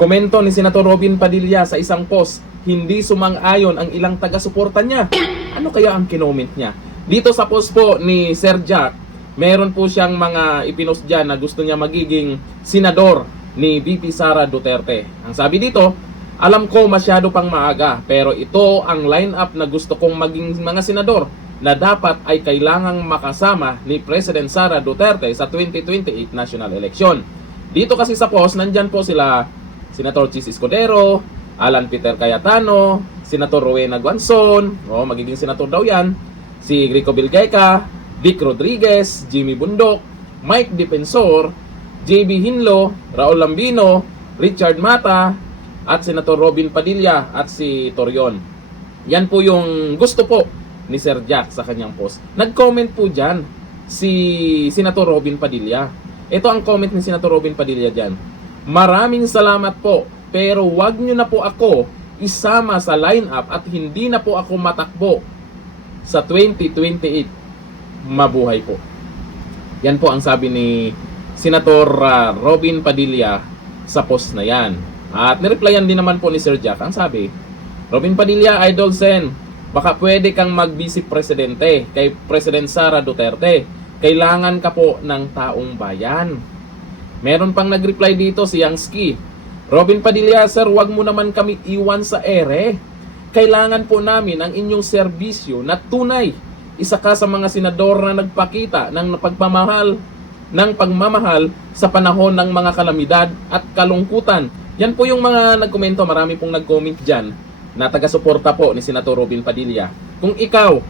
Komento ni Senator Robin Padilla sa isang post, hindi sumang-ayon ang ilang taga-suporta niya. Ano kaya ang kinoment niya? Dito sa post po ni Sir Jack, meron po siyang mga ipinost dyan na gusto niya magiging senador ni VP Sara Duterte. Ang sabi dito, alam ko masyado pang maaga, pero ito ang lineup na gusto kong maging mga senador na dapat ay kailangang makasama ni President Sara Duterte sa 2028 national election. Dito kasi sa post, nandyan po sila Senator Chis Escudero, Alan Peter Cayetano, Senator Rowena Guanzon, magiging senador daw yan, si Grico Bilgeca, Vic Rodriguez, Jimmy Bundok, Mike Defensor, JB Hinlo, Raul Lambino, Richard Mata, at Senator Robin Padilla at si Torion. Yan po yung gusto po ni Sir Jack sa kanyang post. Nag-comment po dyan si Senator Robin Padilla. Ito ang comment ni Senator Robin Padilla dyan. Maraming salamat po, pero wag nyo na po ako isama sa lineup at hindi na po ako matakbo sa 2028. Mabuhay po. Yan po ang sabi ni Senator Robin Padilla sa post na yan. At nireplyan din naman po ni Sir Jack. Ang sabi, Robin Padilla, Idol Sen, baka pwede kang mag-vice presidente kay President Sara Duterte. Kailangan ka po ng taong bayan. Meron pang nag-reply dito si Yangsky. Robin Padilla, sir, wag mo naman kami iwan sa ere. Kailangan po namin ang inyong serbisyo na tunay. Isa ka sa mga senador na nagpakita ng pagmamahal sa panahon ng mga kalamidad at kalungkutan. Yan po yung mga nagkomento, marami pong nag-comment dyan na taga-suporta po ni Senator Robin Padilla. Kung ikaw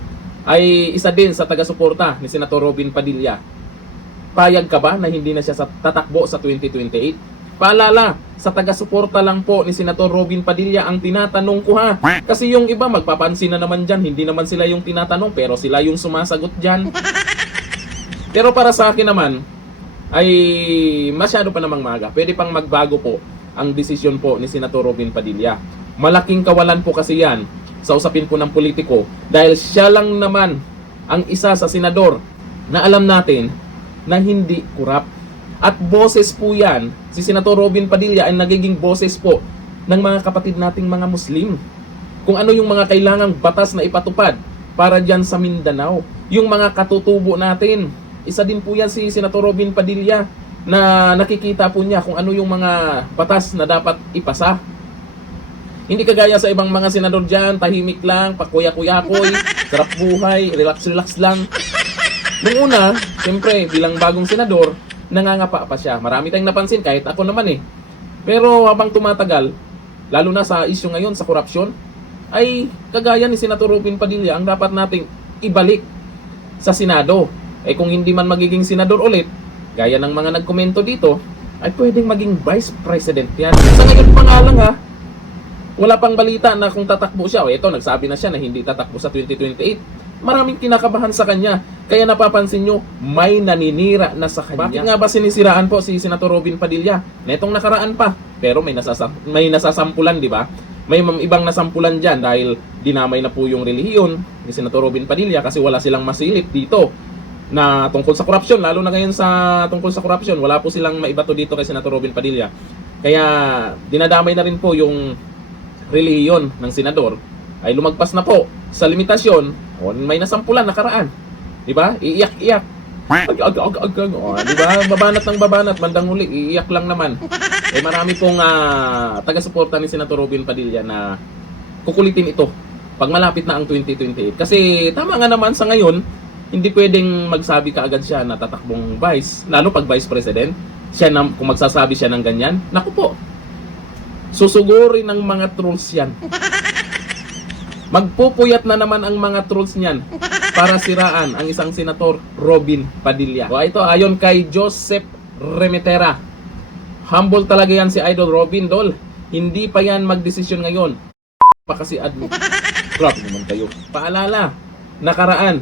ay isa din sa taga-suporta ni Senator Robin Padilla, payag ka ba na hindi na siya tatakbo sa 2028? Paalala, sa taga-suporta lang po ni Senator Robin Padilla ang tinatanong ko ha. Kasi yung iba magpapansin na naman dyan, hindi naman sila yung tinatanong pero sila yung sumasagot dyan. Pero para sa akin naman, ay masyado pa namang maaga. Pwede pang magbago po ang desisyon po ni Senator Robin Padilla. Malaking kawalan po kasi yan sa usapin po ng politiko dahil siya lang naman ang isa sa senador na alam natin na hindi kurap. At boses po yan, si Senator Robin Padilla ay nagiging boses po ng mga kapatid nating mga Muslim. Kung ano yung mga kailangang batas na ipatupad para dyan sa Mindanao. Yung mga katutubo natin. Isa din po yan si Senator Robin Padilla na nakikita po niya kung ano yung mga batas na dapat ipasa. Hindi kagaya sa ibang mga senador dyan, tahimik lang, pakuya-kuyakoy, sarap buhay, relax-relax lang. Nung una, siyempre, bilang bagong senador, nangangapa pa siya. Marami tayong napansin, kahit ako naman eh. Pero habang tumatagal, lalo na sa issue ngayon, sa korupsyon, ay kagaya ni Senator Robin Padilla ang dapat nating ibalik sa Senado. Eh kung hindi man magiging senador ulit, gaya ng mga nagkomento dito, ay pwedeng maging vice president yan. Sa ngayon pa nga lang ha, wala pang balita na kung tatakbo siya. O ito, nagsabi na siya na hindi tatakbo sa 2028. Maraming kinakabahan sa kanya. Kaya napapansin nyo, may naninira na sa kanya. Bakit nga ba sinisiraan po si Senator Robin Padilla? Netong nakaraan pa. Pero may nasasampulan, di ba? May ibang nasampulan dyan dahil dinamay na po yung relihiyon ni Senator Robin Padilla kasi wala silang masilip dito na tungkol sa korupsyon. Lalo na ngayon sa tungkol sa korupsyon, wala po silang maibato dito kay Senator Robin Padilla. Kaya dinadamay na rin po yung relihiyon ng senador ay lumagpas na po sa limitasyon. O may nasampulan nakaraan. 'Di ba? Iiyak-iyak. Di ba? Babanat ng babanat, bandang huli iiyak lang naman. Eh marami pong taga-suporta ni Senator Robin Padilla na kukulitin ito pag malapit na ang 2028. Kasi tama nga naman sa ngayon, hindi pwedeng magsabi kaagad siya na tatakbong vice, lalo pag vice president. Siya na, kung magsasabi siya ng ganyan, naku po, susugurin ng mga trolls yan. Magpupuyat na naman ang mga trolls niyan para siraan ang isang Senator Robin Padilla. O ito, ayon kay Joseph Remetera, humble talaga yan si Idol Robin, Dol. Hindi pa yan magdesisyon ngayon. Pa kasi admin. Grabe naman kayo. Paalala, nakaraan,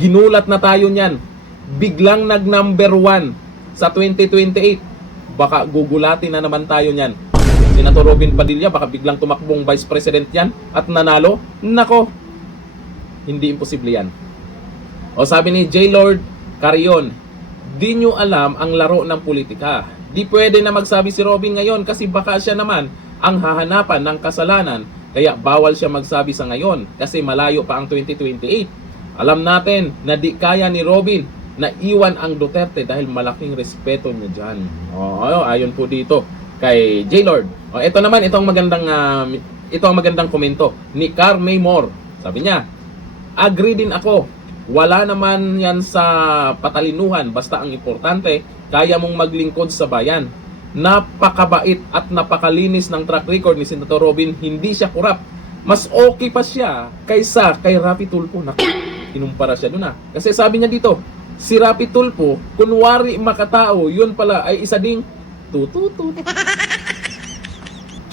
ginulat na tayo niyan. Biglang nag-number 1 sa 2028. Baka gugulatin na naman tayo niyan. Senator Robin Padilla, baka biglang tumakbong vice president yan at nanalo. Nako, hindi imposible yan. O sabi ni J. Lord Carion, di nyo alam ang laro ng politika. Di pwede na magsabi si Robin ngayon kasi baka siya naman ang hahanapan ng kasalanan. Kaya bawal siya magsabi sa ngayon kasi malayo pa ang 2028. Alam natin na di kaya ni Robin na iwan ang Duterte dahil malaking respeto niya dyan. Ayon po dito kay J-Lord. Ito naman, ito ang magandang komento ni Carmay Moore. Sabi niya, agree din ako. Wala naman yan sa patalinuhan. Basta ang importante, kaya mong maglingkod sa bayan. Napakabait at napakalinis ng track record ni Senator Robin. Hindi siya kurap. Mas okay pa siya kaysa kay Rapi Tulfo. Kinumpara siya doon Kasi sabi niya dito, si Rapi Tulfo, kunwari makatao, yun pala ay isa ding tututut.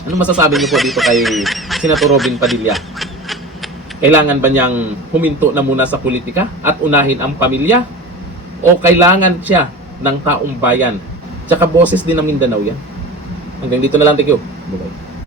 Ano masasabi niyo po dito kay Senator Robin Padilla? Kailangan ba niyang huminto na muna sa politika at unahin ang pamilya? O kailangan siya ng taong bayan? Tsaka boses din ng Mindanao yan. Hanggang dito na lang. Thank you. Bye-bye.